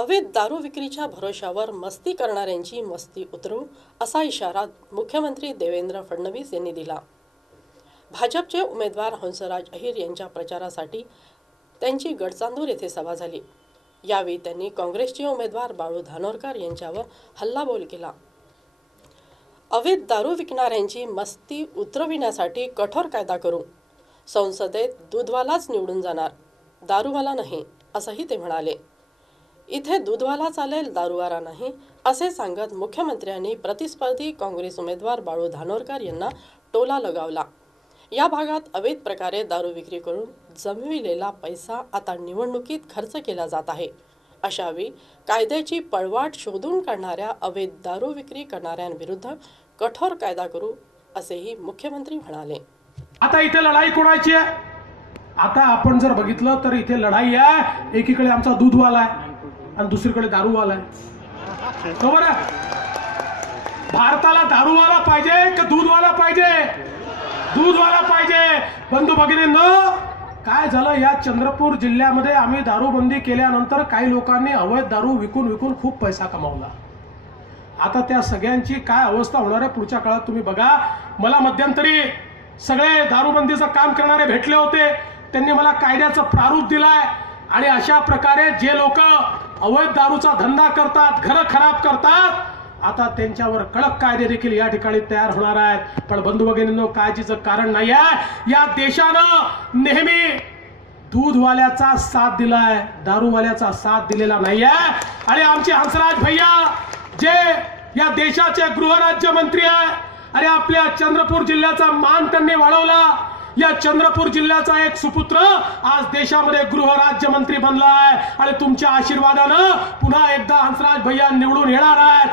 अवैध दारू विक्रीच्या भरोशावर मस्ती करणाऱ्यांची मस्ती उतरवू असा इशारा मुख्यमंत्री देवेंद्र फडणवीस यांनी दिला। भाजपचे उमेदवार हंसराज अहिर यांच्या प्रचारासाठी त्यांची गडचांदूर येथे सभा झाली। यावेळी त्यांनी काँग्रेसचे उमेदवार बाळू धानोरकर यांच्यावर हल्लाबोल केला। अवैध दारू विकणाऱ्यांची मस्ती उतरविण्यासाठी कठोर कायदा करू, संसदेत दूधवालाच निवडून जाणार, दारूवाला नाही असंही ते म्हणाले। इथे दूधवाला चालेल, दारूवाला नाही असे सांगत मुख्यमंत्र्यांनी प्रतिस्पर्धी काँग्रेस उमेदवार बाळू धानोरकर यांना टोला लगावला। या भागात अवैध प्रकारे दारू विक्री करून जमविलेला पैसा आता निवडणुकीत खर्च केला जात आहे। अशावेळी कायद्याची पळवाट शोधून काढणाऱ्या अवैध दारू विक्री करणाऱ्यांविरुद्ध कठोर कायदा करू असेही मुख्यमंत्री म्हणाले। आता इथे लढाई कोणाची आहे? आता आपण जर बघितलं तर इथे लढाई आहे, एकीकडे आमचा दूधवाला आहे आणि दुसरीकडे दारूवाला आहे। बरोबर आहे? भारताला दारूवाला पाहिजे का दूधवाला पाहिजे? दूधवाला पाहिजे। बंधू भगिनींनो, काय झालं या चंद्रपूर जिल्ह्यामध्ये आम्ही दारूबंदी केल्यानंतर काही लोकांनी अवैध दारू विकून खूप पैसा कमावला। आता त्या सगळ्यांची काय अवस्था होणार आहे पुढच्या काळात तुम्ही बघा। मला मध्यंतरी सगळे दारूबंदीचं काम करणारे भेटले होते, त्यांनी मला कायद्याचं प्रारूप दिलाय आणि अशा प्रकारे जे लोक अवैध दारूचा धंदा करतात, घर खराब करतात, आता त्यांच्यावर कडक कायदे देखील या ठिकाणी तयार होणार आहेत। पण बंधू भगिनींनो, काळजीचं कारण नाही आहे। या देशानं नेहमी दूधवाल्याचा साथ दिलाय, दारूवाल्याचा साथ दिलेला नाही आहे। आणि आमचे हंसराज भैया जे या देशाचे गृहराज्यमंत्री आहे, अरे आपल्या चंद्रपूर जिल्ह्याचा मान त्यांनी वाढवला। या चंद्रपूर जिल्ह्याचा एक सुपुत्र आज देशामध्ये गृहराज्यमंत्री बनलाय आणि तुमच्या आशीर्वादानं पुन्हा एकदा हंसराज भैया निवडून येणार आहेत।